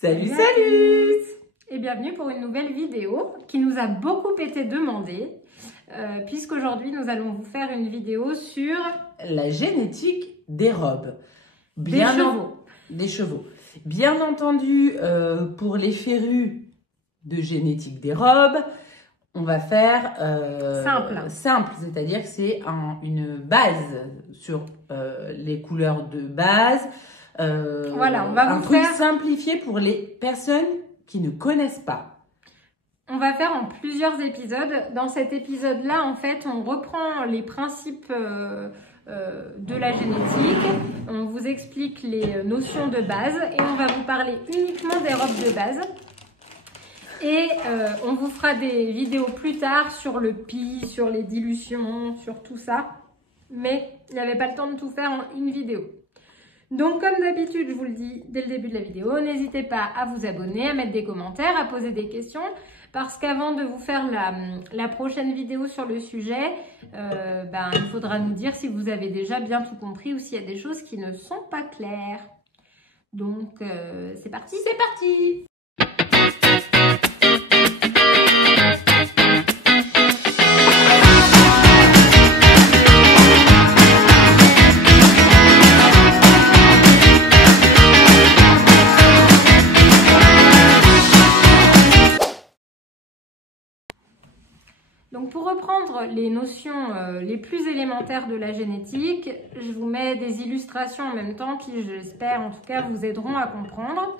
Salut, salut! Et bienvenue pour une nouvelle vidéo qui nous a beaucoup été demandée, puisqu'aujourd'hui nous allons vous faire une vidéo sur la génétique des robes. des chevaux. Des chevaux. Bien entendu, pour les férus de génétique des robes, on va faire simple, c'est-à-dire que c'est une base sur les couleurs de base. Voilà, on va un vous truc faire simplifié pour les personnes qui ne connaissent pas. On va faire en plusieurs épisodes. Dans cet épisode-là, en fait, on reprend les principes de la génétique. On vous explique les notions de base et on va vous parler uniquement des robes de base. Et on vous fera des vidéos plus tard sur le pis, sur les dilutions, sur tout ça. Mais il n'y avait pas le temps de tout faire en une vidéo. Donc comme d'habitude, je vous le dis dès le début de la vidéo, n'hésitez pas à vous abonner, à mettre des commentaires, à poser des questions. Parce qu'avant de vous faire la prochaine vidéo sur le sujet, il faudra nous dire si vous avez déjà bien tout compris ou s'il y a des choses qui ne sont pas claires. Donc c'est parti, c'est parti! Donc pour reprendre les notions les plus élémentaires de la génétique, je vous mets des illustrations en même temps qui, j'espère en tout cas, vous aideront à comprendre.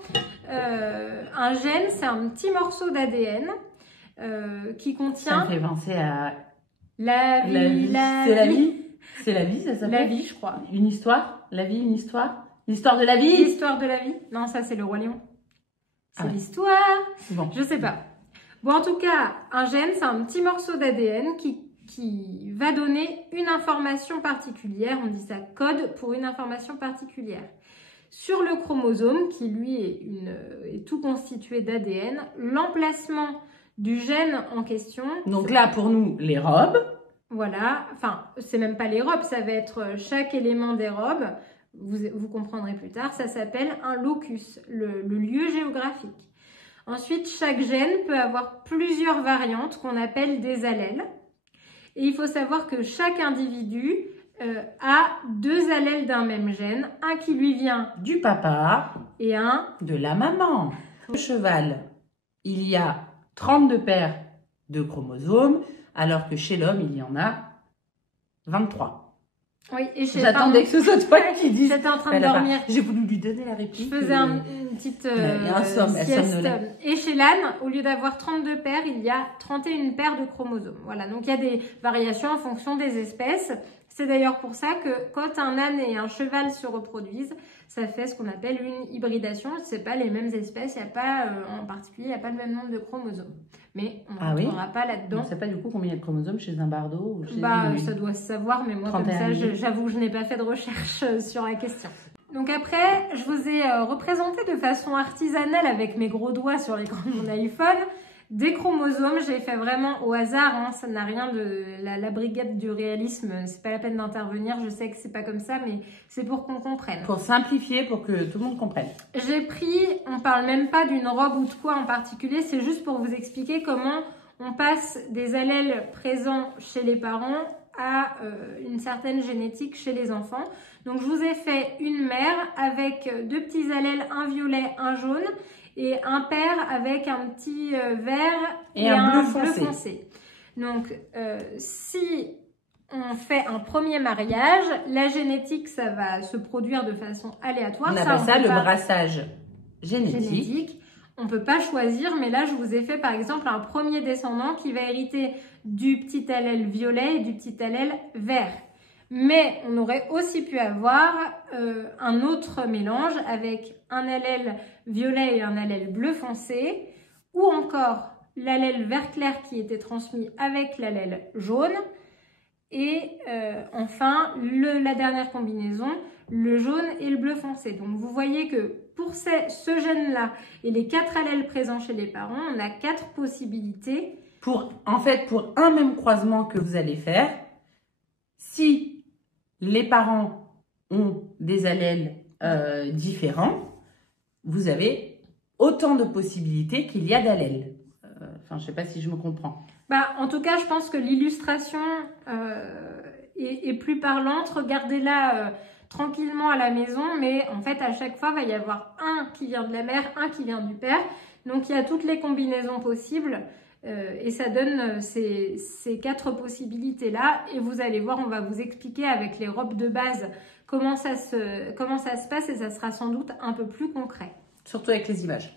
Un gène, c'est un petit morceau d'ADN qui contient... Ça me fait penser à... La vie. C'est la vie. C'est la vie, ça s'appelle? La vie, je crois. Une histoire? La vie, une histoire? L'histoire de la vie? L'histoire de la vie? Non, ça c'est le Roi Lion. C'est l'histoire. Bon. Je sais pas. Bon, en tout cas, un gène, c'est un petit morceau d'ADN qui va donner une information particulière. On dit ça code pour une information particulière. Sur le chromosome, qui lui est tout constitué d'ADN, l'emplacement du gène en question... Donc là, pour nous, les robes. Voilà. Enfin, c'est même pas les robes, ça va être chaque élément des robes. Vous comprendrez plus tard. Ça s'appelle un locus, le lieu géographique. Ensuite, chaque gène peut avoir plusieurs variantes qu'on appelle des allèles. Et il faut savoir que chaque individu a deux allèles d'un même gène, un qui lui vient du papa et un de la maman. Le cheval, il y a 32 paires de chromosomes, alors que chez l'homme, il y en a 23. Oui, et j'attendais que ce soit toi qui dise. J'étais en train de dormir. J'ai voulu lui donner la réplique. Je faisais une petite sieste. Et chez l'âne, au lieu d'avoir 32 paires, il y a 31 paires de chromosomes. Voilà, donc il y a des variations en fonction des espèces. C'est d'ailleurs pour ça que quand un âne et un cheval se reproduisent, ça fait ce qu'on appelle une hybridation. C'est pas les mêmes espèces, il n'y a pas, en particulier, il n'y a pas le même nombre de chromosomes. Mais on ne rentrera pas là-dedans. On ne sait pas du coup combien il y a de chromosomes chez un bardeau ou chez ça doit se savoir, mais moi, comme ça, j'avoue, je n'ai pas fait de recherche sur la question. Donc après, je vous ai représenté de façon artisanale avec mes gros doigts sur l'écran de mon iPhone des chromosomes. J'ai fait vraiment au hasard, hein, ça n'a rien de la brigade du réalisme. C'est pas la peine d'intervenir, je sais que c'est pas comme ça, mais c'est pour qu'on comprenne. Pour simplifier, pour que tout le monde comprenne. J'ai pris, on parle même pas d'une robe ou de quoi en particulier, c'est juste pour vous expliquer comment on passe des allèles présents chez les parents à une certaine génétique chez les enfants. Donc je vous ai fait une mère avec deux petits allèles, un violet, un jaune, et un père avec un petit vert et un bleu foncé. Donc si on fait un premier mariage, la génétique, ça va se produire de façon aléatoire. On appelle ça le brassage génétique. On ne peut pas choisir, mais là, je vous ai fait par exemple un premier descendant qui va hériter du petit allèle violet et du petit allèle vert. Mais on aurait aussi pu avoir un autre mélange avec un allèle violet et un allèle bleu foncé, ou encore l'allèle vert clair qui était transmis avec l'allèle jaune, et enfin la dernière combinaison, le jaune et le bleu foncé. Donc vous voyez que pour ce gène-là et les 4 allèles présents chez les parents, on a 4 possibilités. Pour un même croisement que vous allez faire, si les parents ont des allèles différents, vous avez autant de possibilités qu'il y a d'allèles. Enfin, je ne sais pas si je me comprends. En tout cas, je pense que l'illustration est plus parlante. Regardez-la tranquillement à la maison, mais en fait, à chaque fois, il va y avoir un qui vient de la mère, un qui vient du père. Donc, il y a toutes les combinaisons possibles et ça donne ces 4 possibilités-là. Et vous allez voir, on va vous expliquer avec les robes de base comment ça se passe et ça sera sans doute un peu plus concret. Surtout avec les images.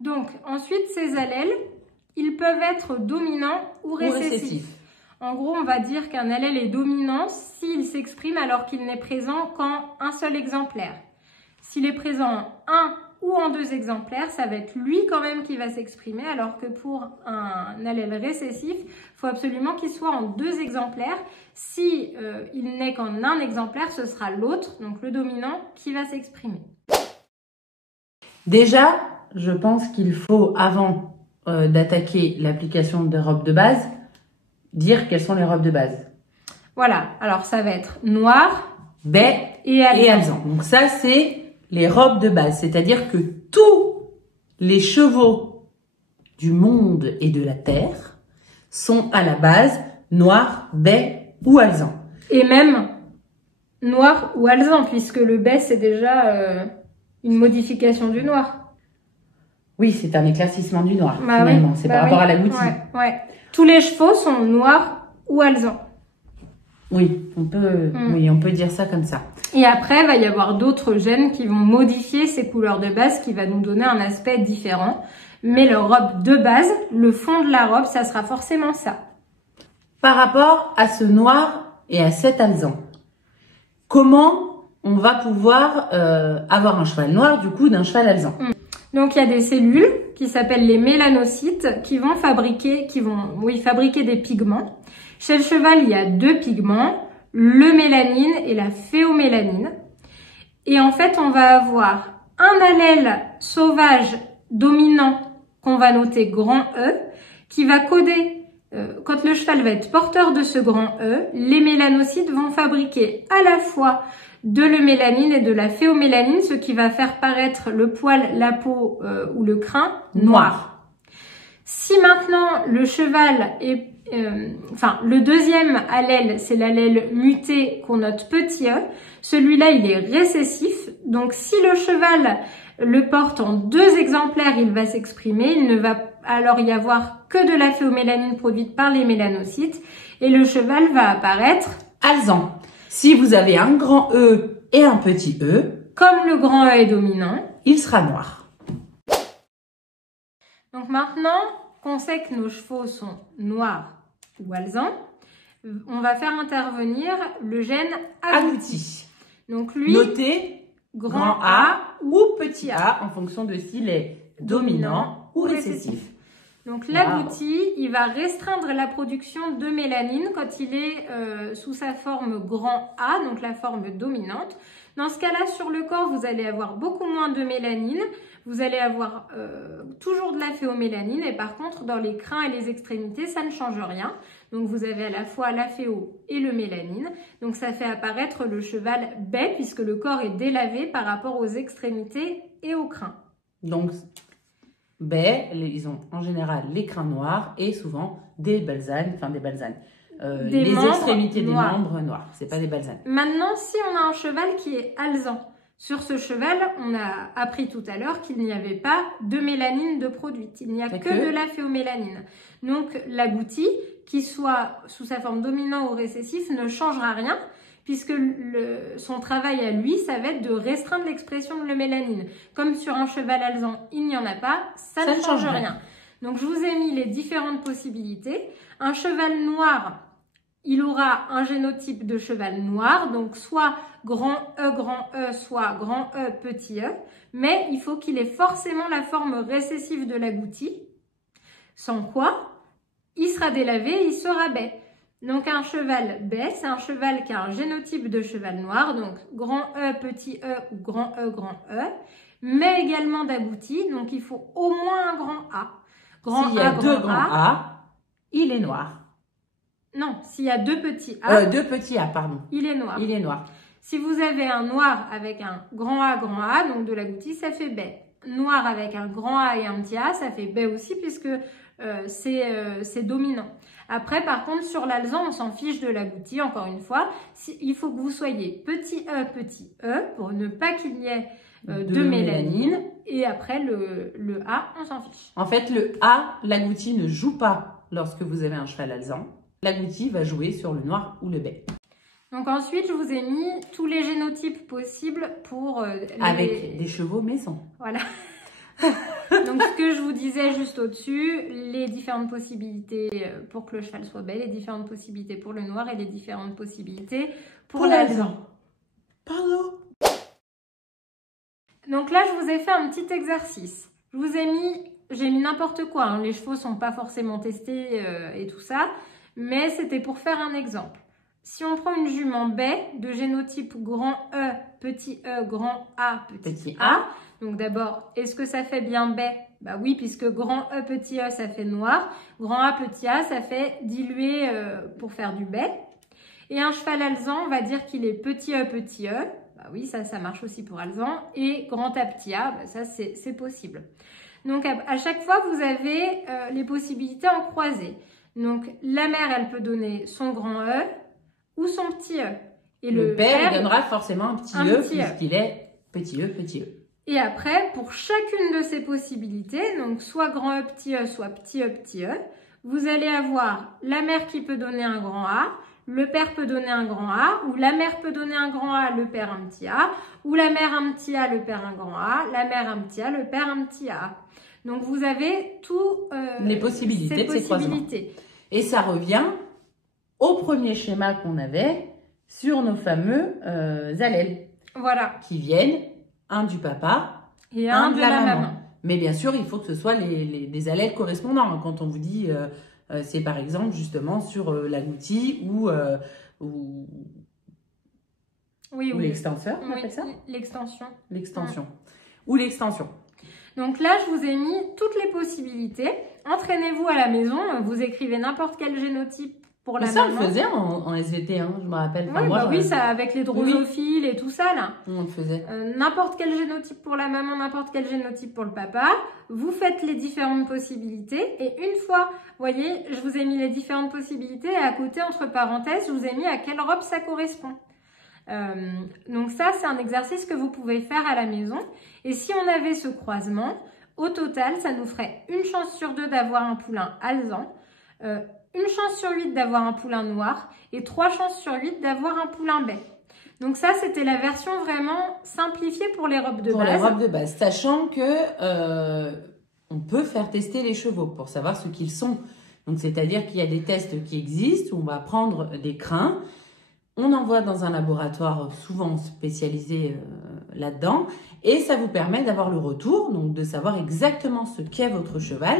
Donc, ensuite, ces allèles, ils peuvent être dominants ou récessifs. En gros, on va dire qu'un allèle est dominant s'il s'exprime alors qu'il n'est présent qu'en un seul exemplaire. S'il est présent en un ou en 2 exemplaires, ça va être lui quand même qui va s'exprimer, alors que pour un allèle récessif, il faut absolument qu'il soit en 2 exemplaires. Si il n'est qu'en un exemplaire, ce sera l'autre, donc le dominant, qui va s'exprimer. Déjà, je pense qu'il faut, avant d'attaquer l'application des robes de base, dire quelles sont les robes de base. Voilà, alors ça va être noir, baie et alezan. Donc ça, c'est les robes de base, c'est-à-dire que tous les chevaux du monde et de la terre sont à la base noir, baie ou alezan. Et même noir ou alezan, puisque le baie, c'est déjà une modification du noir. Oui, c'est un éclaircissement du noir, finalement. Oui. C'est par rapport à l'agouti. Ouais. Tous les chevaux sont noirs ou alezan. Oui, on peut dire ça comme ça. Et après, il va y avoir d'autres gènes qui vont modifier ces couleurs de base, qui va nous donner un aspect différent. Mais leur robe de base, le fond de la robe, ça sera forcément ça. Par rapport à ce noir et à cet alezan, comment on va pouvoir avoir un cheval noir du coup d'un cheval alezan? Donc, il y a des cellules qui s'appellent les mélanocytes qui vont fabriquer des pigments. Chez le cheval, il y a 2 pigments, le mélanine et la phéomélanine. Et en fait, on va avoir un allèle sauvage dominant qu'on va noter grand E, qui va coder, quand le cheval va être porteur de ce grand E, les mélanocytes vont fabriquer à la fois de l'eumélanine et de la phéomélanine, ce qui va faire paraître le poil, la peau ou le crin noir. Si maintenant le cheval est le deuxième allèle, c'est l'allèle muté qu'on note petit e. Celui-là, il est récessif. Donc, si le cheval le porte en 2 exemplaires, il va s'exprimer. Il ne va alors y avoir que de la phéomélanine produite par les mélanocytes. Et le cheval va apparaître alezan. Si vous avez un grand E et un petit E, comme le grand E est dominant, il sera noir. Donc maintenant qu'on sait que nos chevaux sont noirs ou alezan, on va faire intervenir le gène agouti. Donc lui, notez grand A ou petit a en fonction de s'il est dominant ou récessif. Donc l'agouti, il va restreindre la production de mélanine quand il est sous sa forme grand A, donc la forme dominante. Dans ce cas-là, sur le corps, vous allez avoir beaucoup moins de mélanine. Vous allez avoir toujours de la phéomélanine et par contre, dans les crins et les extrémités, ça ne change rien. Donc vous avez à la fois la phéo et le mélanine. Donc ça fait apparaître le cheval baie puisque le corps est délavé par rapport aux extrémités et aux crins. Donc baie, ils ont en général les crins noirs et souvent des balsanes, les extrémités des membres noirs. C'est pas des balsanes. Maintenant, si on a un cheval qui est alezan, sur ce cheval, on a appris tout à l'heure qu'il n'y avait pas de mélanine de produite. Il n'y a que de la phéomélanine. Donc, l'agouti, qui soit sous sa forme dominant ou récessif, ne changera rien puisque son travail à lui, ça va être de restreindre l'expression de la mélanine. Comme sur un cheval alezan, il n'y en a pas, ça ne change rien. Donc, je vous ai mis les différentes possibilités. Un cheval noir, il aura un génotype de cheval noir, donc soit grand E, soit grand E, petit e, mais il faut qu'il ait forcément la forme récessive de l'agouti, sans quoi il sera délavé, il sera baie. Donc un cheval baie, c'est un cheval qui a un génotype de cheval noir, donc grand E, petit e ou grand E, mais également d'agouti, donc il faut au moins un grand A. S'il y a 2 grands A, il est noir. Non, s'il y a 2 petits A. 2 petits A, pardon. Il est noir. Il est noir. Si vous avez un noir avec un grand A, donc de l'agouti, ça fait baie. Noir avec un grand A et un petit A, ça fait baie aussi puisque c'est dominant. Après, par contre, sur l'alezan, on s'en fiche de l'agouti, encore une fois. Il faut que vous soyez petit E, pour ne pas qu'il y ait de mélanine. Et après, le A, on s'en fiche. En fait, le A, l'agouti ne joue pas lorsque vous avez un cheval alezan. L'agouti va jouer sur le noir ou le baie. Donc ensuite, je vous ai mis tous les génotypes possibles pour... Avec des chevaux maison. Voilà. Donc ce que je vous disais juste au-dessus, les différentes possibilités pour que le cheval soit belle, les différentes possibilités pour le noir et les différentes possibilités pour l'alezan. Pardon. Donc là, je vous ai fait un petit exercice. J'ai mis n'importe quoi, hein. Les chevaux sont pas forcément testés et tout ça, mais c'était pour faire un exemple. Si on prend une jument baie de génotype grand E, grand A, petit A, donc d'abord, est-ce que ça fait bien baie? Bah oui, puisque grand E, petit E, ça fait noir. Grand A, petit A, ça fait dilué pour faire du baie. Et un cheval alezan, on va dire qu'il est petit E, petit E. Bah oui, ça marche aussi pour alezan. Et grand A, petit A, bah ça, c'est possible. Donc, à chaque fois, vous avez les possibilités en croisée. Donc, la mère, elle peut donner son grand E ou son petit E. Et le père, il donnera forcément un petit E puisqu'il est petit E, petit E. Et après, pour chacune de ces possibilités, donc soit grand E, petit E, soit petit E, petit E, vous allez avoir la mère qui peut donner un grand A, le père peut donner un grand A, ou la mère peut donner un grand A, le père un petit A, ou la mère un petit A, le père un grand A, la mère un petit A, le père un petit A. Donc vous avez toutes les possibilités de ces croisements. Et ça revient au premier schéma qu'on avait sur nos fameux allèles. Voilà. Qui viennent un du papa et un de la maman. Mais bien sûr, il faut que ce soit des allèles correspondants. Quand on vous dit, c'est par exemple justement sur l'agouti ou l'extenseur, on appelle ça ? L'extension. L'extension. Ou l'extension. Donc là, je vous ai mis toutes les possibilités. Entraînez-vous à la maison. Vous écrivez n'importe quel génotype pour la maman. Ça, on le faisait en SVT, hein, je me rappelle. Enfin, oui, ça, avec les drosophiles et tout ça, là. On le faisait. N'importe quel génotype pour la maman, n'importe quel génotype pour le papa. Vous faites les différentes possibilités. Et une fois, vous voyez, je vous ai mis les différentes possibilités. Et à côté, entre parenthèses, je vous ai mis à quelle robe ça correspond. Donc ça, c'est un exercice que vous pouvez faire à la maison. Et si on avait ce croisement, au total, ça nous ferait une chance sur 2 d'avoir un poulain alezan, une chance sur 8 d'avoir un poulain noir et 3 chances sur 8 d'avoir un poulain baie. Donc ça, c'était la version vraiment simplifiée pour les robes de base. Pour les robes de base, sachant que on peut faire tester les chevaux pour savoir ce qu'ils sont. Donc c'est-à-dire qu'il y a des tests qui existent où on va prendre des crins. On envoie dans un laboratoire souvent spécialisé là-dedans et ça vous permet d'avoir le retour, donc de savoir exactement ce qu'est votre cheval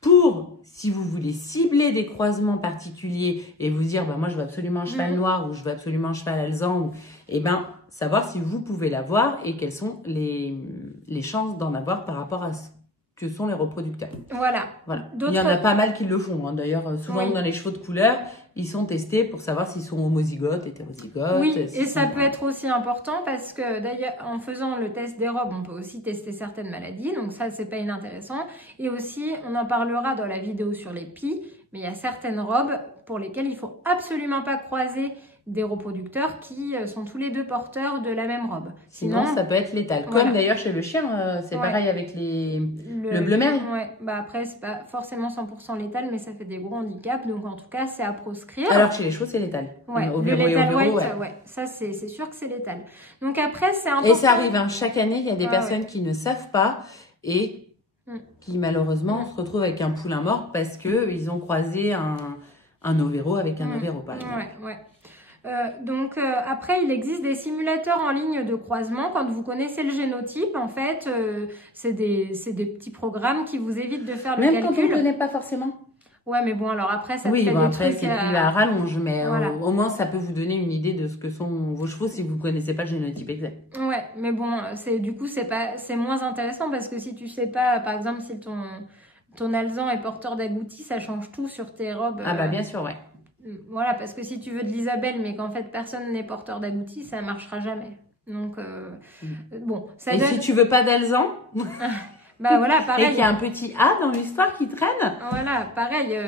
pour, si vous voulez cibler des croisements particuliers et vous dire, bah, moi je veux absolument un cheval noir ou je veux absolument un cheval alezan, et ben savoir si vous pouvez l'avoir et quelles sont les chances d'en avoir par rapport à ce que sont les reproducteurs. Voilà. Il y en a pas mal qui le font, hein. D'ailleurs, souvent dans les chevaux de couleur, ils sont testés pour savoir s'ils sont homozygotes, hétérozygotes. Oui, et ça peut être aussi important parce que d'ailleurs, en faisant le test des robes, on peut aussi tester certaines maladies. Donc ça, c'est pas inintéressant. Et aussi, on en parlera dans la vidéo sur les pies, mais il y a certaines robes pour lesquelles il faut absolument pas croiser des reproducteurs qui sont tous les deux porteurs de la même robe. Sinon ça peut être létal. Voilà. Comme d'ailleurs chez le chien, c'est pareil avec le bleu merle. Ouais. Bah après, c'est pas forcément 100% létal, mais ça fait des gros handicaps. Donc en tout cas, c'est à proscrire. Alors chez les chevaux, c'est létal. Ouais, le létal white, ouais. Ça, c'est sûr que c'est létal. Donc après, c'est important. Et ça arrive, hein. Chaque année, il y a des personnes qui ne savent pas et qui malheureusement se retrouvent avec un poulain mort parce qu'ils ont croisé un overo avec un overo, par exemple. Ouais. Donc après, il existe des simulateurs en ligne de croisement. Quand vous connaissez le génotype, en fait, c'est des petits programmes qui vous évitent de faire le calcul. Même quand on ne connaît pas forcément. Ouais, mais bon, alors après, ça fait des après, trucs c'est plus à rallonge, mais voilà. Au moins, ça peut vous donner une idée de ce que sont vos chevaux si vous ne connaissez pas le génotype exact. Ouais, mais bon, du coup, c'est moins intéressant parce que si tu sais pas, par exemple, si ton alezan est porteur d'agouti, ça change tout sur tes robes. Ah bah bien sûr, ouais. Voilà, parce que si tu veux de l'Isabelle, mais qu'en fait personne n'est porteur d'agouti, ça ne marchera jamais. Donc, bon. Ça donne... si tu veux pas d'Alzan bah voilà, pareil. Et qu'il y a un petit A dans l'histoire qui traîne. Voilà, pareil.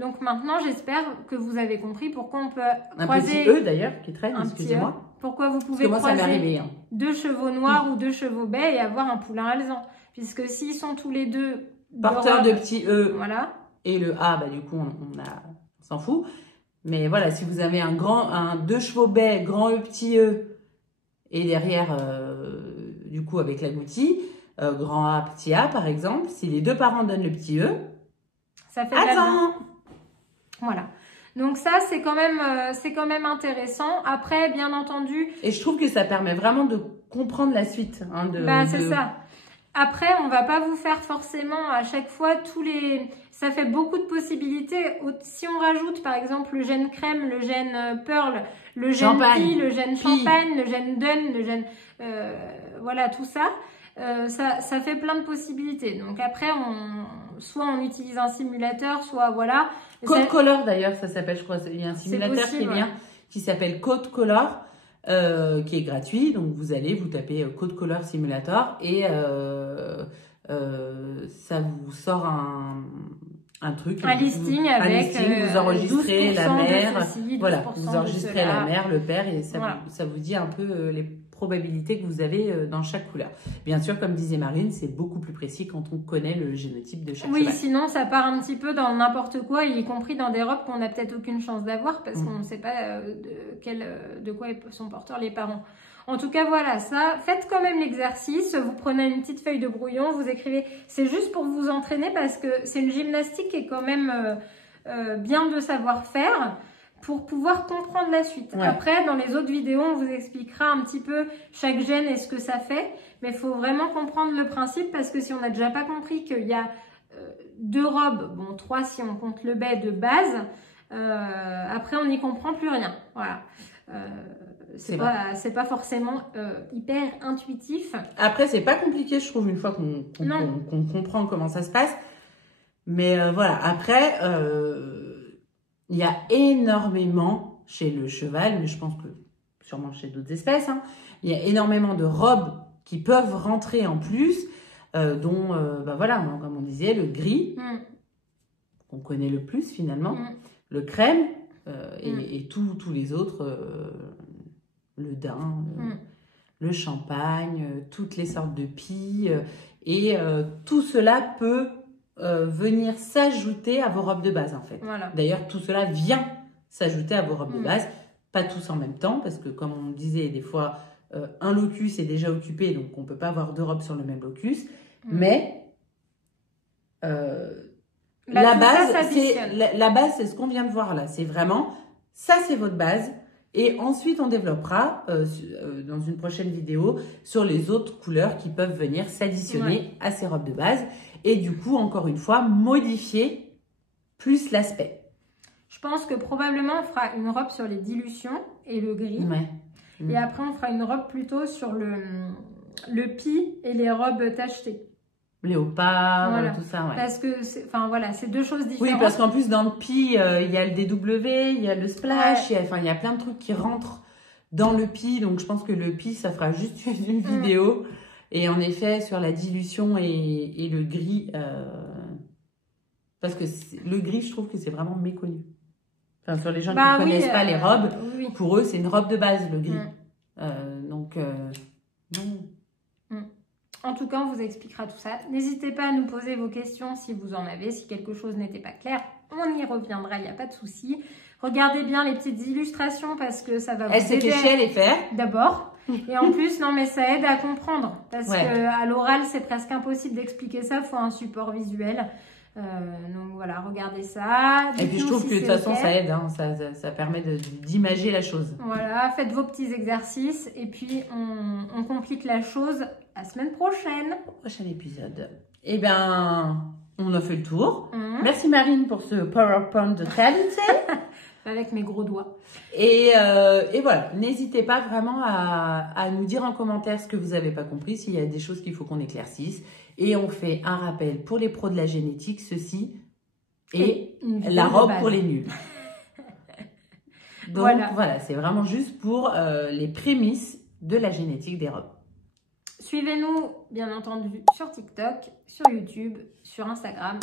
Donc maintenant, j'espère que vous avez compris pourquoi on peut croiser... Un petit E d'ailleurs qui traîne, excusez-moi. Pourquoi vous pouvez croiser 2 chevaux noirs ou 2 chevaux baies et avoir un poulain alezan. Puisque s'ils sont tous les deux... porteurs de petits E. Voilà. Et le A, bah du coup, on s'en fout. Mais voilà, si vous avez 2 chevaux baies, grand E, petit E, et derrière, du coup, avec l'agouti, grand A, petit A, par exemple, si les 2 parents donnent le petit E, ça fait Alezan. Voilà. Donc ça, c'est quand même intéressant. Après, bien entendu... Et je trouve que ça permet vraiment de comprendre la suite. Hein, c'est ça. Après, on va pas vous faire forcément à chaque fois tous les... Ça fait beaucoup de possibilités. Si on rajoute par exemple le gène crème, le gène pearl, le gène pie, le gène champagne, le gène dun, le gène... voilà, tout ça, ça fait plein de possibilités. Donc après, soit on utilise un simulateur, soit voilà... Code Color d'ailleurs, ça s'appelle, je crois. Il y a un simulateur qui est bien, qui s'appelle Code Color. Qui est gratuit, donc vous tapez Code Color Simulator et ça vous sort un truc, un listing avec vous enregistrez la mère, voilà, vous enregistrez la mère, le père et ça, voilà. Ça vous dit un peu les probabilités que vous avez dans chaque couleur. Bien sûr, comme disait Marine, c'est beaucoup plus précis quand on connaît le génotype de chaque cheval. Oui, sinon ça part un petit peu dans n'importe quoi, y compris dans des robes qu'on n'a peut-être aucune chance d'avoir parce qu'on ne sait pas de quoi sont porteurs les parents. En tout cas, voilà, ça, faites quand même l'exercice, vous prenez une petite feuille de brouillon, vous écrivez, c'est juste pour vous entraîner parce que c'est une gymnastique qui est quand même bien de savoir faire pour pouvoir comprendre la suite. Ouais. Après, dans les autres vidéos, on vous expliquera un petit peu chaque gène et ce que ça fait, mais il faut vraiment comprendre le principe parce que si on n'a déjà pas compris qu'il y a 2 robes, bon 3 si on compte le baie de base, après on n'y comprend plus rien. Voilà. C'est pas forcément hyper intuitif. Après, c'est pas compliqué, je trouve, une fois qu'on comprend comment ça se passe. Mais voilà, après, il y a énormément chez le cheval, mais je pense que sûrement chez d'autres espèces, hein, il y a énormément de robes qui peuvent rentrer en plus, dont, voilà, comme on disait, le gris, qu'on connaît le plus finalement, le crème, et tous les autres... le daim, le champagne, toutes les sortes de pies. Et tout cela peut venir s'ajouter à vos robes de base, en fait. Voilà. D'ailleurs, tout cela vient s'ajouter à vos robes de base. Pas tous en même temps, parce que comme on disait, des fois, un locus est déjà occupé, donc on ne peut pas avoir 2 robes sur le même locus. Mais la base, c'est ce qu'on vient de voir là. C'est vraiment, ça c'est votre base. Et ensuite, on développera dans une prochaine vidéo sur les autres couleurs qui peuvent venir s'additionner à ces robes de base. Et du coup, encore une fois, modifier plus l'aspect. Je pense que probablement, on fera une robe sur les dilutions et le gris. Et après, on fera une robe plutôt sur le pie et les robes tachetées. Léopard, voilà. Tout ça, Parce que, voilà, c'est 2 choses différentes. Oui, parce qu'en plus, dans le pie, il y a le DW, il y a le splash, il y a plein de trucs qui rentrent dans le pie. Donc, je pense que le pie, ça fera juste une vidéo. Et en effet, sur la dilution et le gris, parce que le gris, je trouve que c'est vraiment méconnu. Enfin, sur les gens qui ne connaissent pas les robes, pour eux, c'est une robe de base, le gris. Donc, non. En tout cas, on vous expliquera tout ça. N'hésitez pas à nous poser vos questions si vous en avez. Si quelque chose n'était pas clair, on y reviendra, il n'y a pas de souci. Regardez bien les petites illustrations parce que ça va vous aider à les faire. D'abord. Et en plus, non mais ça aide à comprendre. Parce qu'à l'oral, c'est presque impossible d'expliquer ça. Il faut un support visuel. Donc voilà, regardez ça. Et puis je trouve que de toute façon, ça aide. Hein. Ça permet d'imager la chose. Voilà, faites vos petits exercices. Et puis, on complique la chose la semaine prochaine. Au prochain épisode. Eh bien, on a fait le tour. Merci Marine pour ce PowerPoint de réalité. Avec mes gros doigts. Et voilà, n'hésitez pas vraiment à nous dire en commentaire ce que vous n'avez pas compris, s'il y a des choses qu'il faut qu'on éclaircisse. Et on fait un rappel pour les pros de la génétique, ceci et la robe pour les nuls. Donc voilà, c'est vraiment juste pour les prémices de la génétique des robes. Suivez-nous, bien entendu, sur TikTok, sur YouTube, sur Instagram.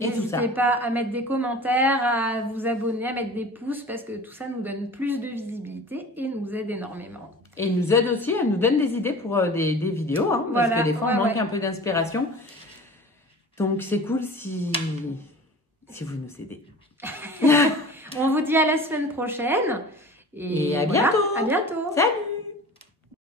N'hésitez pas à mettre des commentaires, à vous abonner, à mettre des pouces parce que tout ça nous donne plus de visibilité et nous aide énormément. Et il nous aide aussi, elle nous donne des idées pour des vidéos, hein, parce que des fois on manque un peu d'inspiration. Donc c'est cool si vous nous aidez. On vous dit à la semaine prochaine. Et à bientôt. À bientôt. Salut.